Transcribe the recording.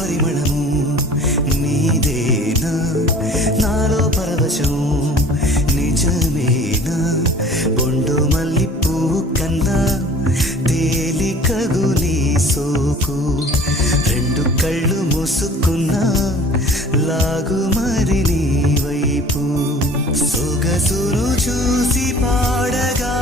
పరిమళము నీదేనా నాలో పరవశం నిజమేనా బొండు మల్లి పువ్వు కన్నా తేలికగు నీ సోకు రెండు కళ్ళు మూసుకున్నా లాగు మరి నీ వైపు సొగసును చూసి పాడగా